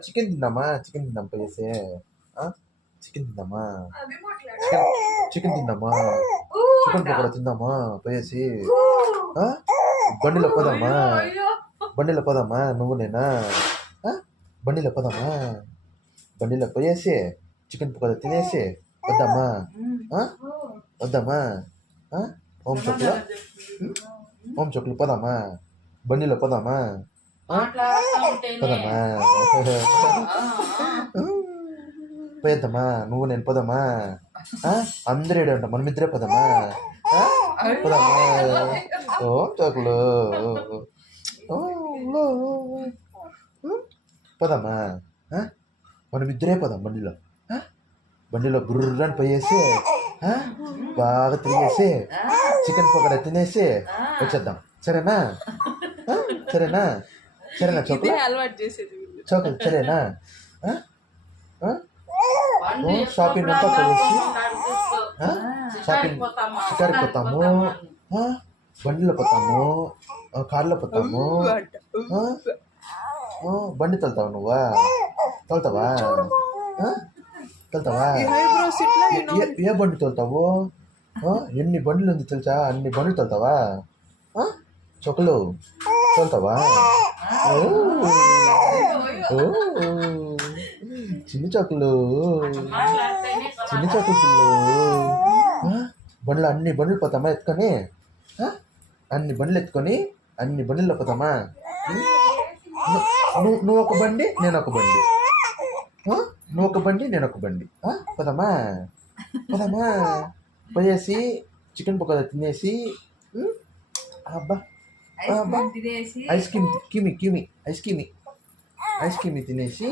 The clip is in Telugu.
చికెన్ తిందామా? చికెన్ తిందాం పోయేసి. చికెన్ తిందామా? చికెన్ తిందామా? చికెన్ పకోడా తిందామా పోయేసి? బండిలో పోదామా? బండిలో పోదామా? నువ్వు నేనా? బండిలో పోదామా? బండిలో పోయేసి చికెన్ పకోడా తినేసి వద్దామా? వద్దామా? ఓం చొక్కులు ఓం చొక్కులు పోదామా? బండిలో పోదామా? పోదామా? పోయేద్దామా? నువ్వు నేను పోదామా? అందరూ ఏడు అంట, మనమిద్దరే పోదామా? పోదామా? ఓం చొక్కులు పోదామా? మనమిద్దరే పోదాం బండిలో. బండిలో బుర్రని పోయేసి బాగా తిరిగేసి చికెన్ పకోడా తినేసి వచ్చేద్దాం. సరేనా? సరేనా? సరేనా చోకులు? చోకులు సరేనా? షాపింగ్ అంతా పోయేసి షాపింగ్ షికారికి పోతాము, బండిలో పోతాము, కార్లో పోతాము. బండి తోలుతావు నువ్వా? తోలుతావా? తోలుతావా? ఏ బండి తోలుతావు? ఎన్ని బండ్లు ఉంది తెలుసా? అన్ని బండ్లు తోలుతావా? చొక్కలు తోలుతావా? చిన్ని చొక్కలు చిన్ని చొక్కలు పిల్లలు. బండ్లు అన్ని బండ్లు పోతామా ఎత్తుకొని? అన్ని బండ్లు ఎత్తుకొని అన్ని బండ్లలో పోతామా? నువ్వు ఒక బండి నేను ఒక బండి, నువ్వు ఒక బండి నేను ఒక బండి. పోదామా? పోదామా? పోయేసి చికెన్ పకోడా తినేసి అబ్బా ఐస్ క్రీమ్ కిమి కిమి ఐస్ క్రీమ్ తినేసి